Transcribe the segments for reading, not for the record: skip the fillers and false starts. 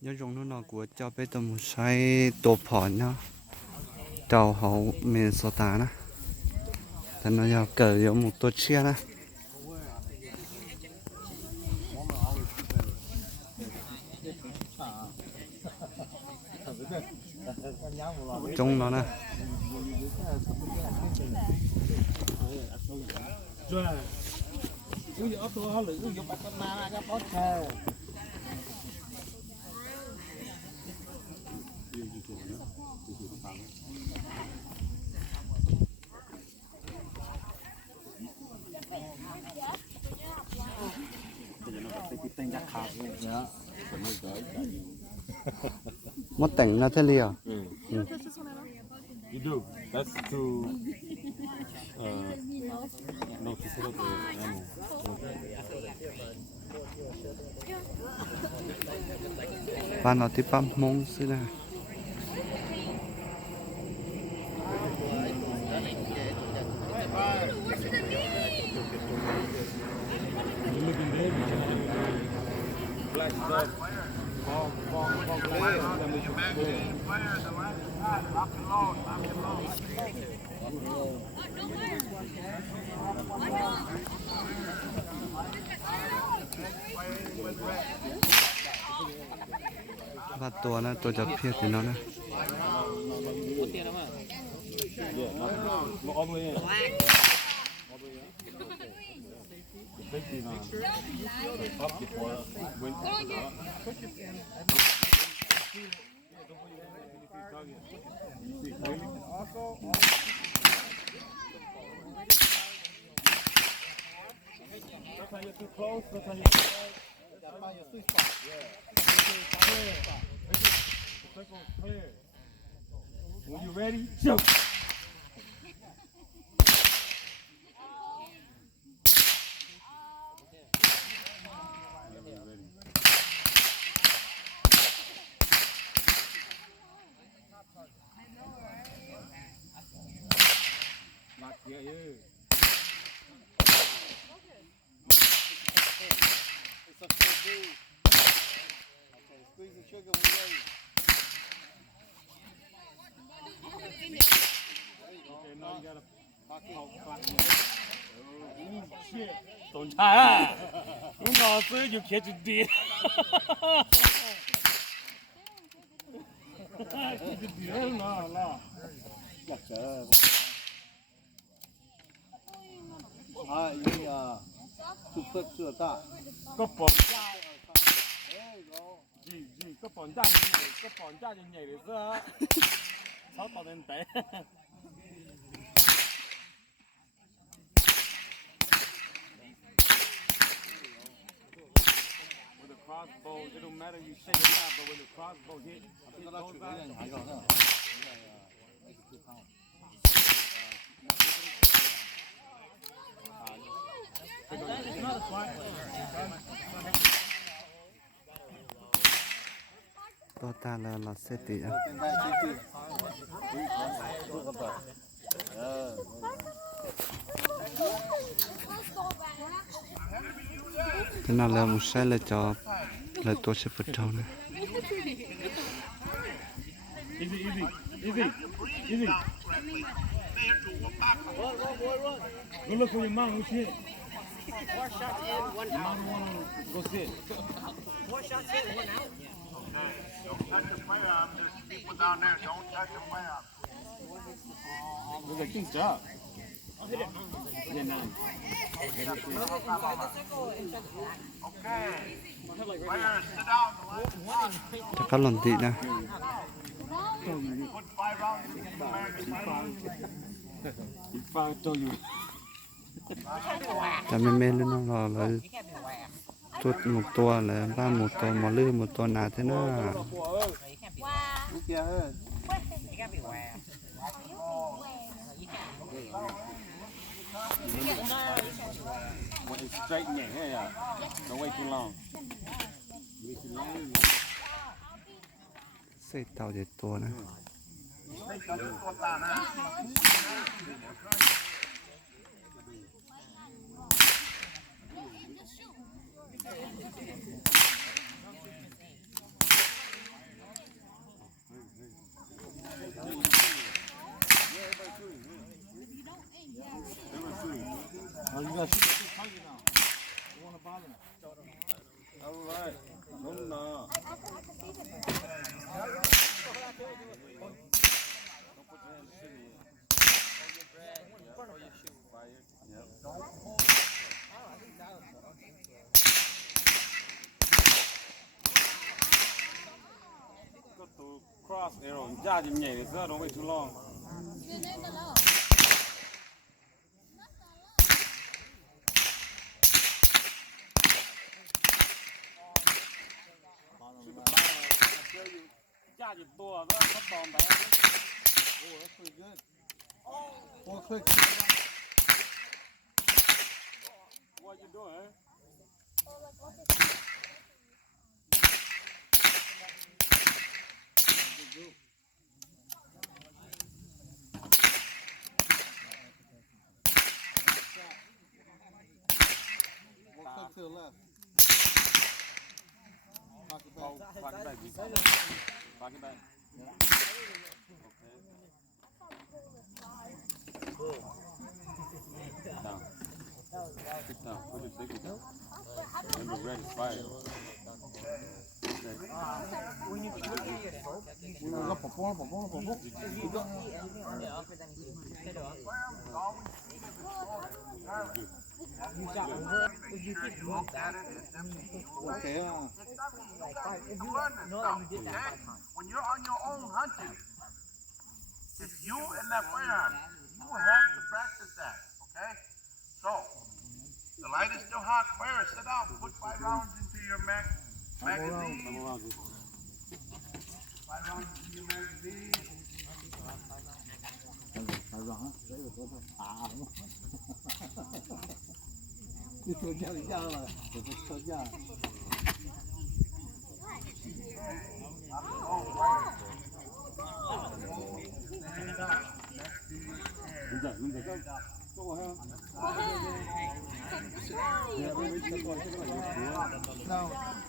nhớ dùng nó nào của cho bé tôm một sai tổ phỏ nó trầu hậu miền sô tá nè thành nó giờ cờ giống một tổ chia nè trong nó nè mất tỉnh là thế liều. You do. That's to no to set up the animal. Và nó thì băm mông xưa nè. Và tôiจะเพี้ยถึงnó nè. No, all the way in. Up before when sometimes you're too close, sometimes you're too close. Find your sweet spot. Yeah. Circle clear. When you're ready, jump. Not yet, yeah. It's up to you. Okay, squeeze the trigger when you're ready. Okay, now you gotta pock it. Oh, shit. Don't try. Đúng rồi, cứอยู่เขียนจุดดีจุดดีล่ะอยากเจอ이super có bòn gì có bòn da như nhảy được ra sáu tàu đen té with the crossbow it don't matter you shake it out but when the crossbow hit it goes out Tôi ta là sẽ tỉ thế nào là một sai là cho là tôi sẽ vượt trâu này. Easy. Go look for your mom, who's here. Four shots in, one out. Go sit. Four shots in, one out. Don't touch the firearm. There's people down there. Don't touch the firearm. Looks like King's job. Yeah, nine. Okay. Fire, sit down. Cho các lần tị nè. Put 5 rounds in the mag. He found told you. Cho mê lên nó là tuột một tua là ba một tua mà lư một tua nào thế nữa. When it's straight in your hair, don't wait too long. Xây tàu để tua nè. cross arrow. Ra thì nhảy ra don't wait too long. Ra thì to ra nó to bé. Oh, that's pretty good. Four clicks. What you doing? One click to the left. Knock it back. Back it back. Back it back. Down. Sit down. Put your safety down. Remember, red is fire. Nó bỏ phố. Okay. When you're on your own hunting, it's you and that firearm. You have to practice that, okay? So, the light is still hot. Fire, sit down. Put 5 rounds into your magazine. 5 rounds into your magazine. Phải rõ. Đấy là tôi thả. Cứ thôi nhau đi nhau là. Tôi thôi nhau.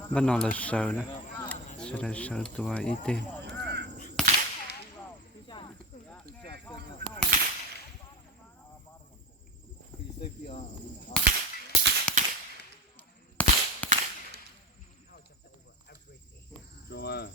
Bên nó là sợ nè, sẽ là sợ tụi y tế. 좋아.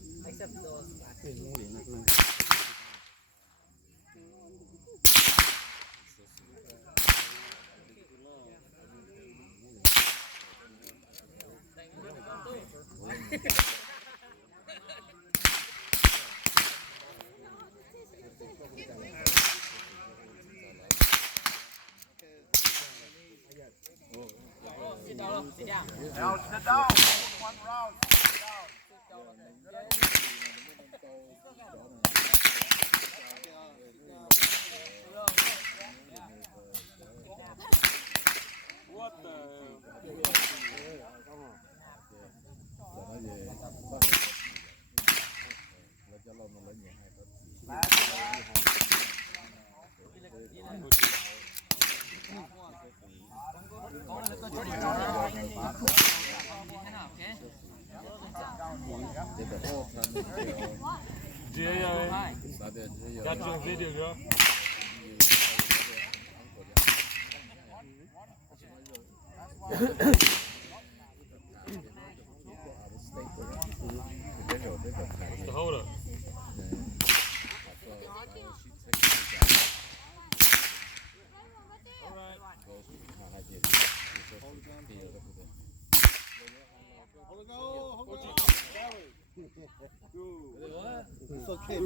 Now sit down. 1 round. Sit down. What the GA got your video, girl. What's the hold up? It's okay.